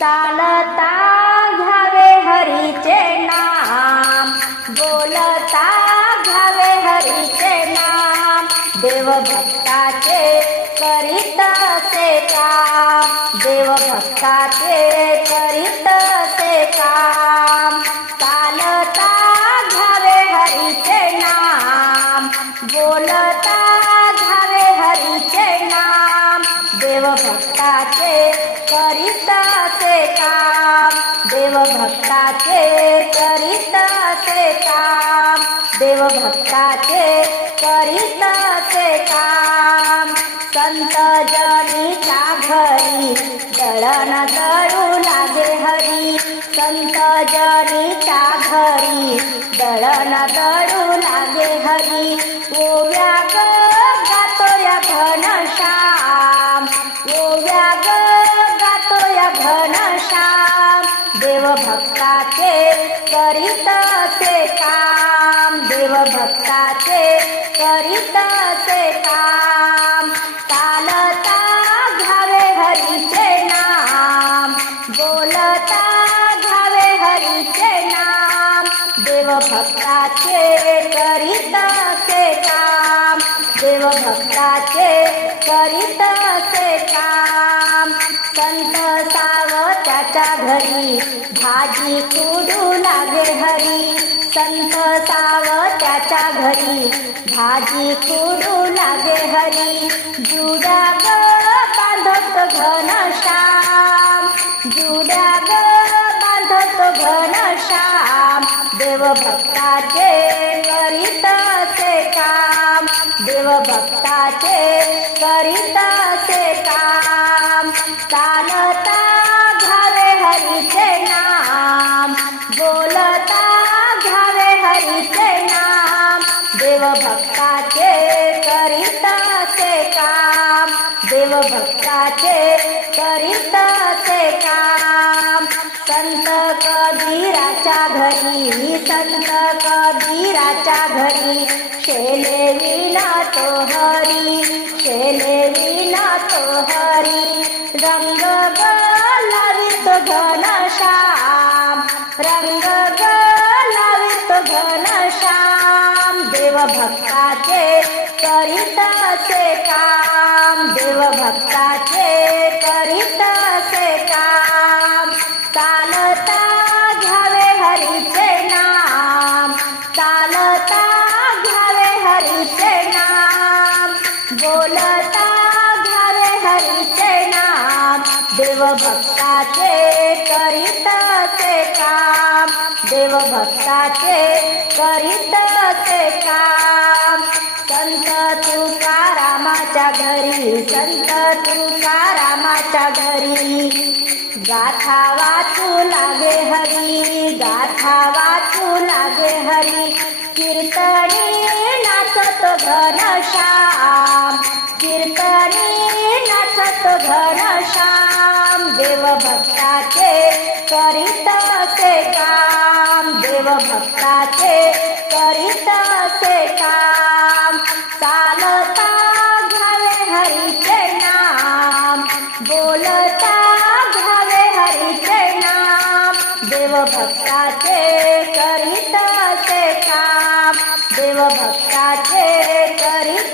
चालता घ्यावे हरीचे नाम. बोलता घ्यावे हरीचे नाम. देवभक्ताचे करीत असे काम. देवभक्ताचे करीत असे काम. चालता घ्यावे हरीचे नाम. बोलता घ्यावे हरीचे नाम. देवभक्ताचे करीत देवभक्ताचे करीत असे काम. देवभक्ताचे करीत असे काम. संत जनीच्या घरी दळण दळू लागे हरी. संत जनीच्या घरी दळण दळू लागे हरी. ओव्या देव भक्ताचे करीत असे काम. चालता घ्यावे हरीचे नाम. बोलता घ्यावे हरीचे नाम. देव भक्ताचे करीत असे काम. देव भक्ताचे करीत असे काम. संत सावत्याच्या घरी भाजी कुडू लागे हरी. संत सावत्याच्या घरी. भाजी करू लागे हरी. जुड्या ग बांधत घनश्याम. जुड्या ग बांधत घनश्याम. देवभक्ताचे करीत असे काम. देवभक्ताचे करीत असे काम. चालता देवभक्ताचे करीत असे काम. देवभक्ताचे करीत असे काम. संत कबीराच्या घरी संत कबीराच्या घरी. शेले विना तो हरी शेले विना तो हरी. रंग लावित घनश्याम रंग लावित घनश्याम. देवभक्ताचे करीत असे काम. देवभक्ताचे करीत असे काम. चालता घ्यावे हरीचे नाम. चालता घ्यावे हरीचे नाम. बोलता घ्यावे हरीचे नाम. देवभक्ताचे करीत भक्ताचे करीत असे काम. संत तुकारामाच्या घरी संत तुकारामाच्या घरी. गाथा वाचू लागे हरी गाथा वाचू लागे हरी. कीर्तनी नाचत घनश्याम कीर्तनी नाचत घनश्याम देवभक्ताचे करीत असे काम. देव भक्ताचे करीत असे काम. चालता घ्यावे हरीचे नाम. बोलता घ्यावे हरीचे नाम. देव भक्ताचे करीत असे काम. देव भक्ताचे करीत